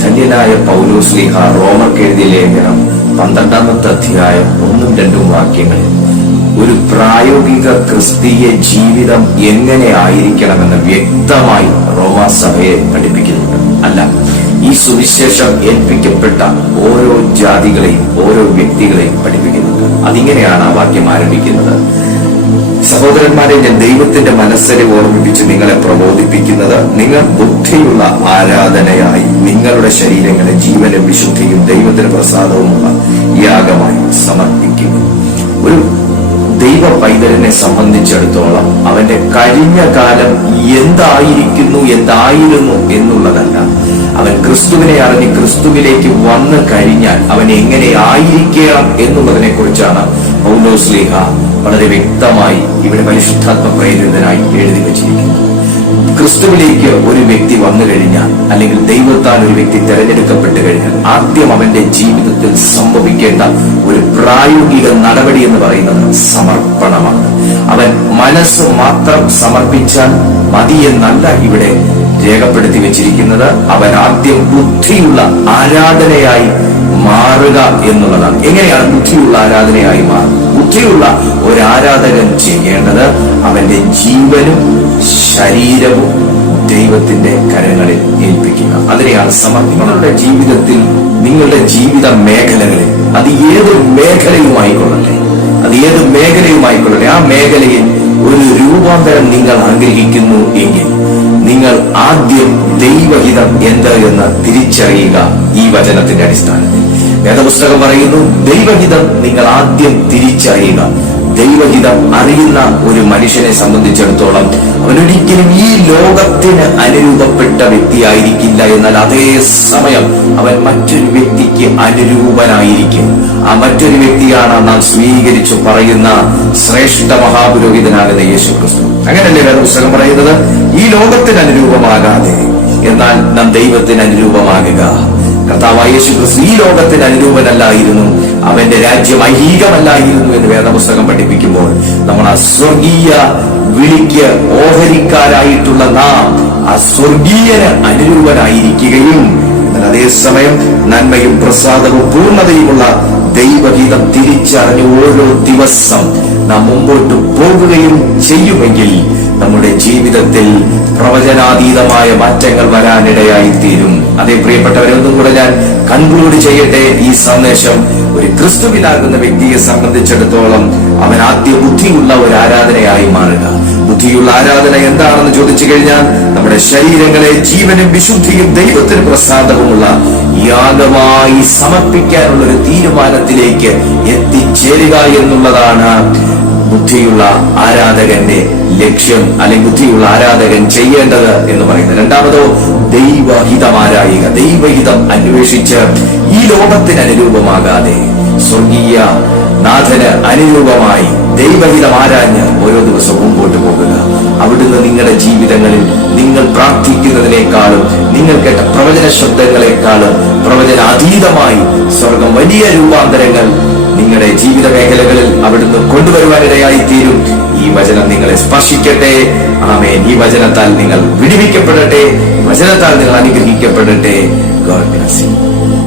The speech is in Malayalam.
ധന്യനായ റോമർ എഴുതിയ ലേഖനം പന്ത്രണ്ടാമത്തെ അധ്യായം ഒന്നും രണ്ടും വാക്യങ്ങളിൽ ഒരു പ്രായോഗിക ക്രിസ്തീയ ജീവിതം എങ്ങനെ ആയിരിക്കണമെന്ന് വ്യക്തമായി റോമാ സഭയെ പഠിപ്പിക്കുന്നുണ്ട്. അല്ല ഈ സുവിശേഷം ഏൽപ്പിക്കപ്പെട്ട ഓരോ ജാതികളെയും ഓരോ വ്യക്തികളെയും പഠിപ്പിക്കുന്നുണ്ട്. അതിങ്ങനെയാണ് ആ വാക്യം ആരംഭിക്കുന്നത്. സഹോദരന്മാരെ ഞാൻ ദൈവത്തിന്റെ മനസ്സിനെ ഓർമ്മിപ്പിച്ച് നിങ്ങളെ പ്രബോധിപ്പിക്കുന്നത് നിങ്ങൾ ബുദ്ധിയുള്ള ആരാധനയായി നിങ്ങളുടെ ശരീരങ്ങളെ ജീവനും വിശുദ്ധിയും ദൈവത്തിന് പ്രസാദവുമുള്ള യാഗമായി സമർപ്പിക്കുന്നു. ഒരു ദൈവ പൈതലിനെ സംബന്ധിച്ചിടത്തോളം അവന്റെ കഴിഞ്ഞ കാലം എന്തായിരിക്കുന്നു എന്തായിരുന്നു എന്നുള്ളതല്ല. അവൻ ക്രിസ്തുവിനെ അറിഞ്ഞ് ക്രിസ്തുവിലേക്ക് വന്ന് കഴിഞ്ഞാൽ അവൻ എങ്ങനെ ആയിരിക്കണം എന്നുള്ളതിനെ കുറിച്ചാണ് പൗലോസ്ലേഹ വളരെ വ്യക്തമായി ഇവിടെ പരിശുദ്ധാത്മ പ്രേരിതനായി എഴുതി വച്ചിരിക്കുന്നു. ക്രിസ്തുവിലേക്ക് ഒരു വ്യക്തി വന്നു കഴിഞ്ഞാൽ അല്ലെങ്കിൽ ദൈവത്താൽ ഒരു വ്യക്തി തെരഞ്ഞെടുക്കപ്പെട്ട് കഴിഞ്ഞാൽ ആദ്യം അവന്റെ ജീവിതത്തിൽ സംഭവിക്കേണ്ട ഒരു പ്രായോഗിക നടപടി എന്ന് പറയുന്നത് സമർപ്പണമാണ്. അവൻ മനസ്സ് മാത്രം സമർപ്പിച്ചാൽ മതിയെന്നല്ല ഇവിടെ രേഖപ്പെടുത്തി വെച്ചിരിക്കുന്നത്. അവൻ ആദ്യം ബുദ്ധിയുള്ള ആരാധനയായി എന്നുള്ളതാണ്. എങ്ങനെയാണ് ബുദ്ധിയുള്ള ആരാധനയായി മാറുന്നത്? ബുദ്ധിയുള്ള ഒരു ആരാധകൻ ചെയ്യേണ്ടത് അവന്റെ ജീവനും ശരീരവും ദൈവത്തിന്റെ കരങ്ങളിൽ ഏൽപ്പിക്കുക. അതിനെയാണ് സമർപ്പണം നിങ്ങളുടെ ജീവിതത്തിൽ നിങ്ങളുടെ ജീവിത മേഖലകളിൽ അത് ഏത് മേഖലയുമായിക്കൊള്ളട്ടെ അത് ഏത് മേഖലയുമായിക്കൊള്ളട്ടെ ആ മേഖലയിൽ ഒരു രൂപാന്തരം നിങ്ങൾ ആഗ്രഹിക്കുന്നു എങ്കിൽ നിങ്ങൾ ആദ്യം ദൈവഹിതം എന്ത് എന്ന് തിരിച്ചറിയുക ഈ വചനത്തിന്റെ അടിസ്ഥാനത്തിൽ. വേദപുസ്തകം പറയുന്നു ദൈവഹിതം നിങ്ങൾ ആദ്യം തിരിച്ചറിയുക. ദൈവഹിതം അറിയുന്ന ഒരു മനുഷ്യനെ സംബന്ധിച്ചിടത്തോളം അവനൊരിക്കലും ഈ ലോകത്തിന് അനുരൂപപ്പെട്ട വ്യക്തിയായിരിക്കില്ല എന്നാൽ അതേ സമയം അവൻ മറ്റൊരു വ്യക്തിക്ക് അനുരൂപനായിരിക്കും. ആ മറ്റൊരു വ്യക്തിയാണ് നാം സ്വീകരിച്ചു പറയുന്ന ശ്രേഷ്ഠ മഹാപുരോഹിതനാകുന്ന യേശു ക്രിസ്തു അങ്ങനല്ലേ വേദപുസ്തകം പറയുന്നത്? ഈ ലോകത്തിന് അനുരൂപമാകാതെ എന്നാൽ നാം ദൈവത്തിന് അനുരൂപമാകുക. കർത്താവായ യേശു ക്രിസ്തു ഈ ലോകത്തിന് അനുരൂപനല്ലായിരുന്നു. അവന്റെ രാജ്യം ഐഹികമല്ലായിരുന്നു എന്ന് വേദപുസ്തകം പഠിപ്പിക്കുമ്പോൾ നമ്മൾ ആ സ്വർഗീയ വിളിക്ക് ഓഹരിക്കാരായിട്ടുള്ള നാം ആ സ്വർഗീയന് അനുരൂപനായിരിക്കുകയും അതേസമയം നന്മയും പ്രസാദവും പൂർണതയുമുള്ള ദൈവഗീതം തിരിച്ചറിഞ്ഞ് ഓരോ ദിവസം നാം മുമ്പോട്ട് പോകുകയും ചെയ്യുമെങ്കിൽ നമ്മുടെ ജീവിതത്തിൽ പ്രവചനാതീതമായ മാറ്റങ്ങൾ വരാനിടയായി തീരും അതേ പ്രിയപ്പെട്ടവരെ ഒന്നും കൂടെ ഞാൻ കൺക്ലൂഡ് ചെയ്യട്ടെ ഈ സന്ദേശം. ഒരു ക്രിസ്തുവിനാകുന്ന വ്യക്തിയെ സംബന്ധിച്ചിടത്തോളം അവൻ ആദ്യ ബുദ്ധിയുള്ള ഒരു ആരാധനയായി മാറുക. ബുദ്ധിയുള്ള ആരാധന എന്താണെന്ന് ചോദിച്ചു കഴിഞ്ഞാൽ നമ്മുടെ ശരീരങ്ങളെ ജീവനും വിശുദ്ധിയും ദൈവത്തിന് പ്രസാദവുമുള്ള യാഗമായി സമർപ്പിക്കാനുള്ള ഒരു തീരുമാനത്തിലേക്ക് എത്തിച്ചേരുക എന്നുള്ളതാണ് ബുദ്ധിയുള്ള ആരാധകന്റെ ലക്ഷ്യം അല്ലെങ്കിൽ ബുദ്ധിയുള്ള ആരാധകൻ ചെയ്യേണ്ടത് എന്ന് പറയുന്നത്. രണ്ടാമതോ ദൈവഹിതമാരായിക ദൈവഹിതം അന്വേഷിച്ച് ഈ ലോകത്തിന് അനുരൂപമാകാതെ. സ്വർഗീയ നാഥന് അനുരൂപമായി ദൈവഹിതം ആരാഞ്ഞ് ഓരോ ദിവസവും മുമ്പോട്ട് പോകുക അവിടുന്ന് നിങ്ങളുടെ ജീവിതങ്ങളിൽ നിങ്ങൾ പ്രാർത്ഥിക്കുന്നതിനേക്കാളും നിങ്ങൾ കേട്ട പ്രവചന ശബ്ദങ്ങളെക്കാളും പ്രവചന അതീതമായി സ്വർഗം വലിയ രൂപാന്തരങ്ങൾ നിങ്ങളുടെ ജീവിത മേഖലകളിൽ അവിടുന്ന് കൊണ്ടുവരുവാനിടയായി തീരും ഈ വചനം നിങ്ങളെ സ്പർശിക്കട്ടെ. ആമേൻ. ഈ വചനത്താൽ നിങ്ങൾ വിടിവിക്കപ്പെടട്ടെ. വചനത്താൽ നിങ്ങൾ അനുഗ്രഹിക്കപ്പെടട്ടെ. ഗോഡ്